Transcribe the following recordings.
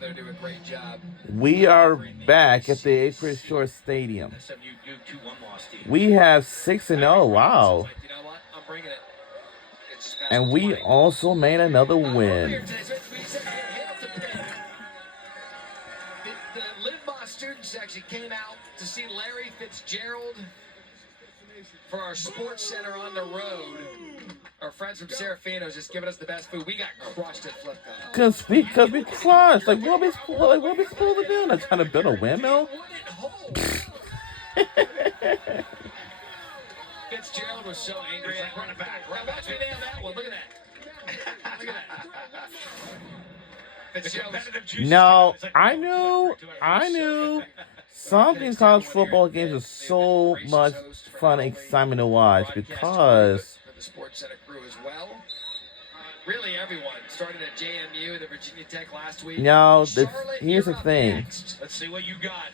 They do a great job. We are back at the Acreage Shore Stadium. We have 6-0. Wow. You know what? I'm bringing it. And we also made another win. The Limbach student section came out to see Larry Fitzgerald for our sports center on the road. Our friends from Serafino's just giving us the best food. We got crushed at Flip Cup. Because we crushed. Like, what are we supposed to do? Like, trying to build a windmill? Fitzgerald was so angry. Like, run it back. Watch me nail that one. Look at that. Look at that. No, I knew. Some of these college football games are so much fun and excitement to watch because the Sports Center crew as well. Really, everyone started at JMU, the Virginia Tech last week. No, here's the thing. Next. Let's see what you got.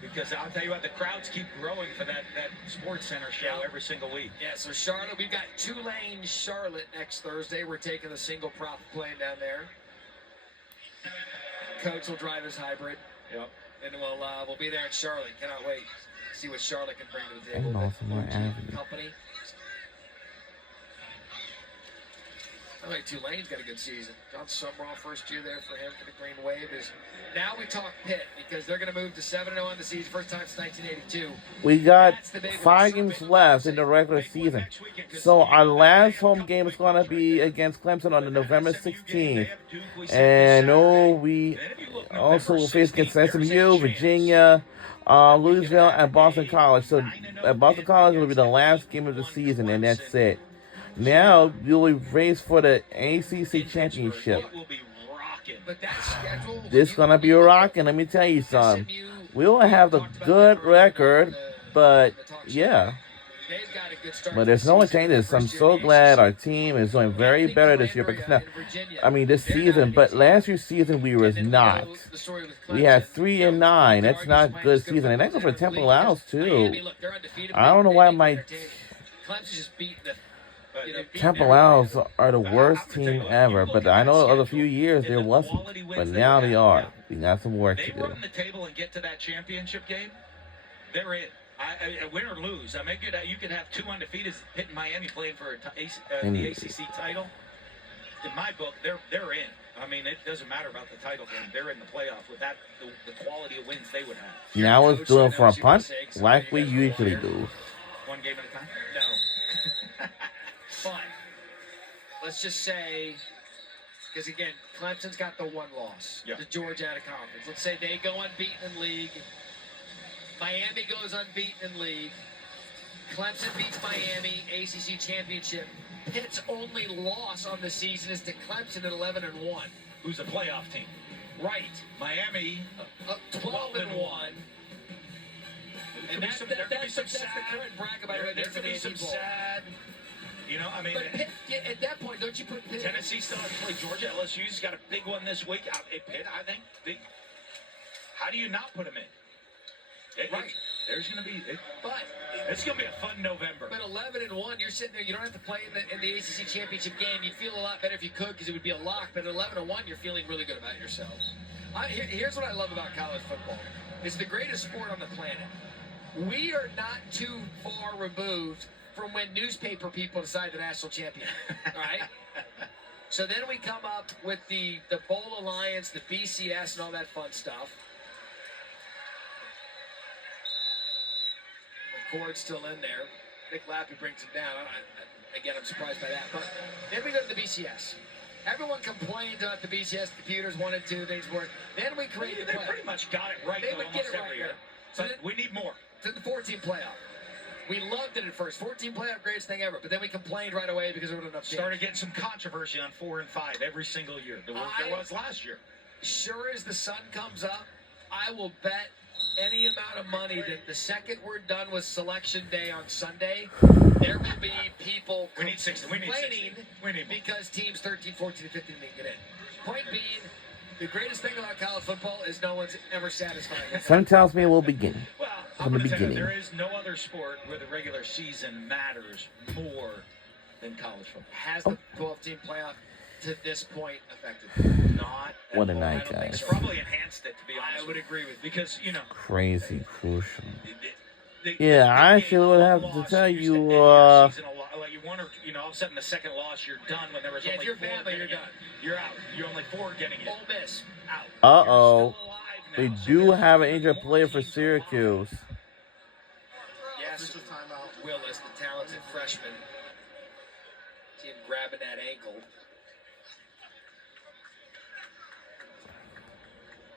Because I'll tell you what, the crowds keep growing for that Sports Center show every single week. Yeah, so Charlotte, we've got Tulane Charlotte next Thursday. We're taking the single prop plane down there. Coach will drive his hybrid. Yep. And we'll be there in Charlotte. Cannot wait. See what Charlotte can bring to the table. Company. I mean, Tulane's got a good season. John Sumrall, first year there for him for the Green Wave. Now we talk Pitt because they're going to move to 7-0 on the season, first time since 1982. We got 5 games left in the regular season. So our last home game is going to be against Clemson on November 16th. And we also will face against SMU, Virginia, Louisville, and Boston College. So at Boston College will be the last game of the season, and that's it. Now you'll race for the ACC championship. This is gonna be rocking. Let me tell you something. We will have a good record, but yeah. But there's no changes. I'm so glad our team is doing very better this year. Because now, this season. But last year's season we was not. We had 3-9. That's not a good season, and that goes for Temple Owls too. I don't know why my Temple Owls are the worst team ever, but I know other few years there wasn't, but now they are. We got some work to do. They run the table and get to that championship game, they're in. Win or lose, you could have 2 undefeated, Pitt and Miami playing for the ACC title. In my book, they're in. It doesn't matter about the title game. They're in the playoff with that the quality of wins they would have. Now let's do it for a punt, like we usually do. One game at a time? No. But let's just say, because again, Clemson's got the 1 loss to Georgia at a conference. Let's say they go unbeaten in league. Miami goes unbeaten in league. Clemson beats Miami, ACC championship. Pitt's only loss on the season is to Clemson at 11-1. Who's a playoff team? Right. Miami, 12-1. And that's the current bracket by the way. There could be some sad. But Pitt, at that point, don't you put Pitt? Tennessee still has to play Georgia. LSU's got a big one this week. Pitt, I think. How do you not put them in? Right. There's going to be. It's going to be a fun November. But 11-1, you're sitting there. You don't have to play in the ACC championship game. You'd feel a lot better if you could because it would be a lock. But at 11-1, you're feeling really good about yourself. Here's what I love about college football. It's the greatest sport on the planet. We are not too far removed from when newspaper people decide the national champion, all right? So then we come up with the Bowl Alliance, the BCS, and all that fun stuff. The cord's still in there. Nick Lappy brings it down. Again, I'm surprised by that. But then we go to the BCS. Everyone complained about the BCS computers, 1 and 2 things weren't. Then we created They pretty much got it right. They would get it right every year. So but we need more. To the 14 playoff. We loved it at first. 14 playoff, greatest thing ever. But then we complained right away because there wasn't enough games. Started getting some controversy on 4 and 5 every single year. There was last year. Sure as the sun comes up, I will bet any amount of money that the second we're done with selection day on Sunday, there will be people complaining because teams 13, 14, and 15 didn't get in. Point being, the greatest thing about college football is no one's ever satisfied. Sun tells me we'll begin. Well, from the beginning. There is no other sport where the regular season matters more than college football. Has the 12-team playoff to this point affected. Not at What a all. night, I don't think guys. so. Probably enhanced it, to be honest. I would agree with you. Because, you know, Crazy crucial. the Yeah, I big actually game, would one have to loss tell used you, to end your season a lot. Like you won, or you know, all of a sudden the second loss, you're done. When there was Yeah, only if you're 4 Bama, getting you're it. done. You're out. You're only 4 getting it. Ole Miss out. Uh-oh. You're still alive now, They so do there's have an even injured more player for teams alive. Syracuse. Yes, Willis, the talented freshman. See him grabbing that ankle.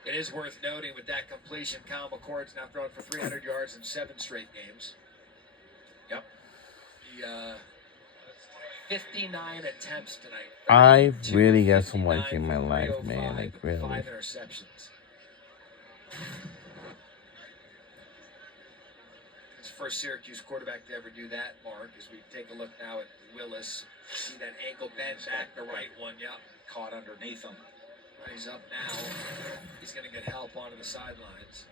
It is worth noting with that completion, Kyle McCord's now thrown for 300 yards in 7 straight games. Yep. The 59 attempts tonight. I 32, really got so 59 much in my for life, 305, man. Like, really. 5 interceptions. It's the first Syracuse quarterback to ever do that, Mark, as we take a look now at Willis. See that ankle bent back, the right one, yep. Caught underneath him. He's up now. He's going to get help onto the sidelines.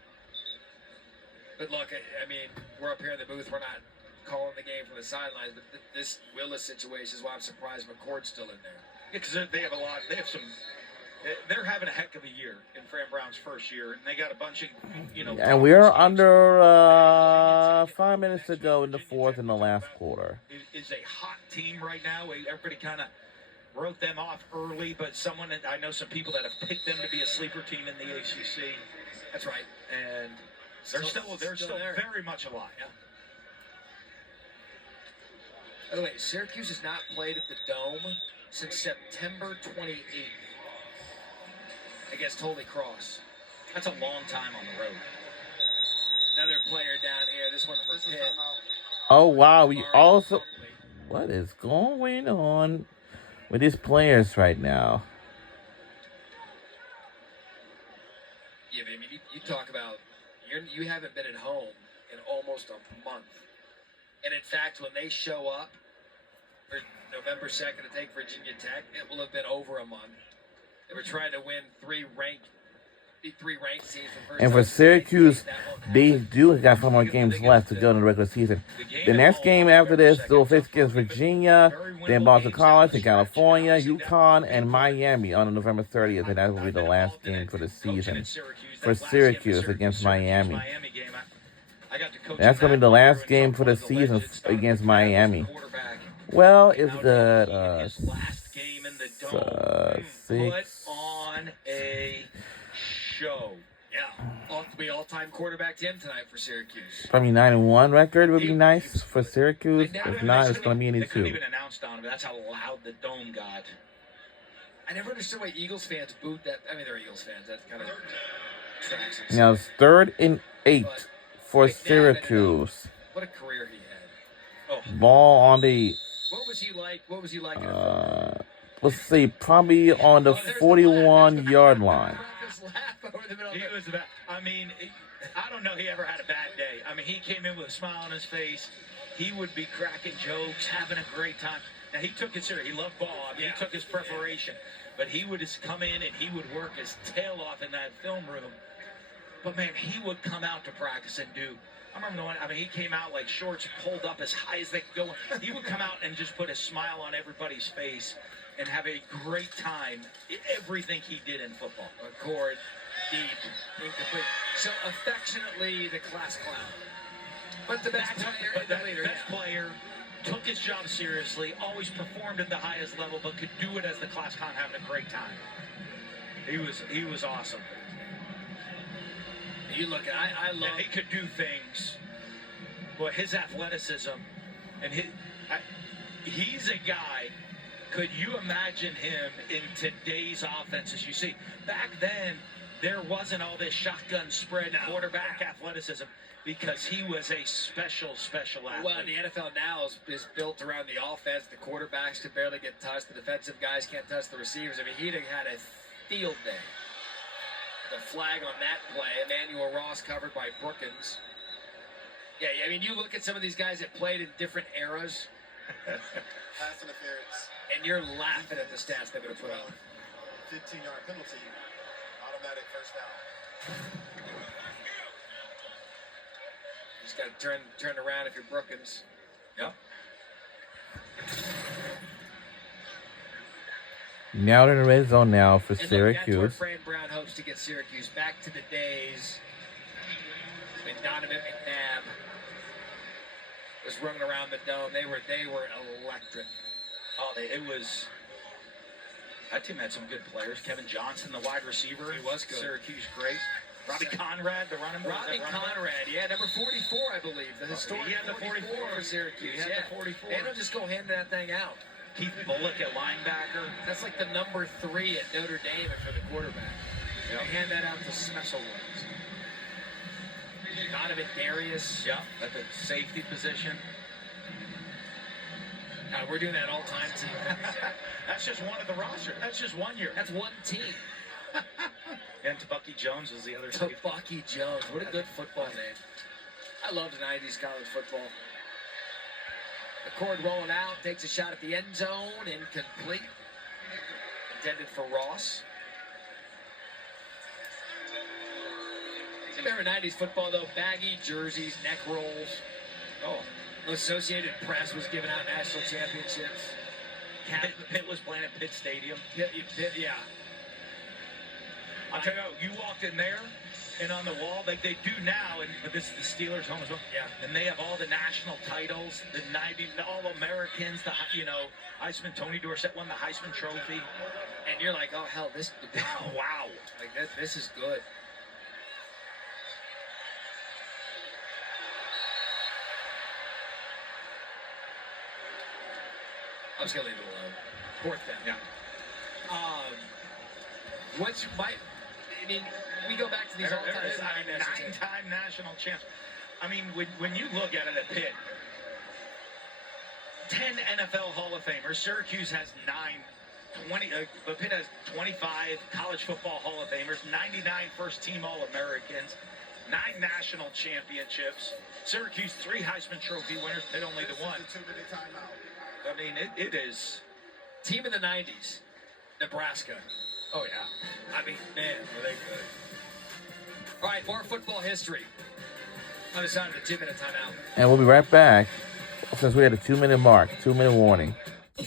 But look, I mean, we're up here in the booth. We're not calling the game from the sidelines, but this Willis situation is why I'm surprised McCord's still in there. Yeah, because they have a lot. They have some. They're having a heck of a year in Fran Brown's first year, and they got a bunch of, you know. And we're under 5 minutes to go in the fourth in the last quarter. Is a hot team right now. Everybody kind of wrote them off early, but I know some people that have picked them to be a sleeper team in the ACC. That's right. And they're still there. very much alive. Yeah. By the way, Syracuse has not played at the Dome since September 28th against Holy Cross. That's a long time on the road. Another player down here. This one for Pitt. Oh, wow. We also... What is going on with these players right now? Yeah, but I mean, you talk about you haven't been at home in almost a month, and in fact, when they show up for November 2nd to take Virginia Tech, it will have been over a month. They were trying to win three ranked teams for first And for time. Syracuse, That won't happen. they do got 5 more games left to go in the regular season. The next game after this, they'll face against Virginia, then Boston College, and California, UConn, and Miami on November 30th. And that will be the last game for the season for Syracuse against Miami. That's going to be the last game for the season against Miami. Well, it's good. Last game in the Dome. Put 6. on a show. Yeah, to be all-time quarterback 10 tonight for Syracuse. Probably 9-1 record would be nice for Syracuse. If not, it's going to be any They couldn't 2. even announce on it, but that's how loud the Dome got. I never understood why Eagles fans booed that. I mean, they're Eagles fans. That kind of tracks. Now it's 3rd and 8 for Syracuse. What a career he had. Oh, Ball on the, What was he like? What was he like? In a let's see, probably on the 41-yard line. he was about, I mean, I don't know he ever had a bad day. I mean, he came in with a smile on his face. He would be cracking jokes, having a great time. Now, he took it serious. He loved ball. I mean, he took his preparation. But he would just come in and he would work his tail off in that film room. But, man, he would come out to practice and do. I remember the one, I mean, he came out like shorts pulled up as high as they could go. He would come out and just put a smile on everybody's face and have a great time. Everything he did in football. McCord, deep, incomplete. So affectionately, the class clown. But the best player, But the that leader. best player took his job seriously, always performed at the highest level, but could do it as the class clown, having a great time. He was awesome. You look at, I love. And he could do things. But his athleticism and he's a guy. Could you imagine him in today's offenses? You see, back then there wasn't all this shotgun spread quarterback athleticism because he was a special athlete. Well, the NFL now is built around the offense. The quarterbacks can barely get touched. The defensive guys can't touch the receivers. I mean, he'd have had a field day. The flag on that play, Emmanuel Ross covered by Brookins. Yeah, I mean, you look at some of these guys that played in different eras. Pass interference. And you're laughing at the stats they're going to put up. 15-yard penalty. Automatic first down. You just got to turn around if you're Brookins. Yep. Now they're in the red zone now for And look, that's where Syracuse. Fran Brown hopes to get Syracuse back to the days when Donovan McNabb was running around the dome. They were electric. Oh, it was. That team had some good players. Kevin Johnson, the wide receiver. He was good. Syracuse, great. Robbie Conrad, the running back. Robbie Conrad, yeah, number 44, I believe. The historic he had the 44 for Syracuse. He had yeah. the 44. They don't just go handing that thing out. Keith Bullock at linebacker. That's like the number 3 at Notre Dame for the quarterback. Yep. They hand that out to special ones. Donovan Darius. Yep, at the safety position. We're doing that all-time team. That's just one of the roster. That's just 1 year. That's one team. And Bucky Jones was the other safety. Bucky Jones. What a good football name. I loved 90s college football. McCord rolling out, takes a shot at the end zone, incomplete. Intended for Ross. Remember 90s football, though? Baggy jerseys, neck rolls. Oh, The Associated Press was giving out national championships. Pitt was playing at Pitt Stadium. Yeah. I'll tell you what, you walked in there, and on the wall, like they do now, but this is the Steelers home as well. Yeah. And they have all the national titles, the 90, All-Americans, Heisman, Tony Dorsett won the Heisman Trophy. And you're like, oh, hell, this, Wow. like this is good. I was going to leave it alone. Fourth down. Yeah. We go back to these all-time Nine-time national champs. I mean, when you look at it at Pitt, 10 NFL Hall of Famers. Syracuse has 20, but Pitt has 25 college football Hall of Famers, 99 first-team All-Americans, 9 national championships. Syracuse, 3 Heisman Trophy winners. Pitt only the 1. I mean, it is. Team in the 90s, Nebraska. Oh, yeah. I mean, man, were they good. All right, more football history. Other side of the 2-minute timeout. And we'll be right back since we had a 2-minute mark, 2-minute warning.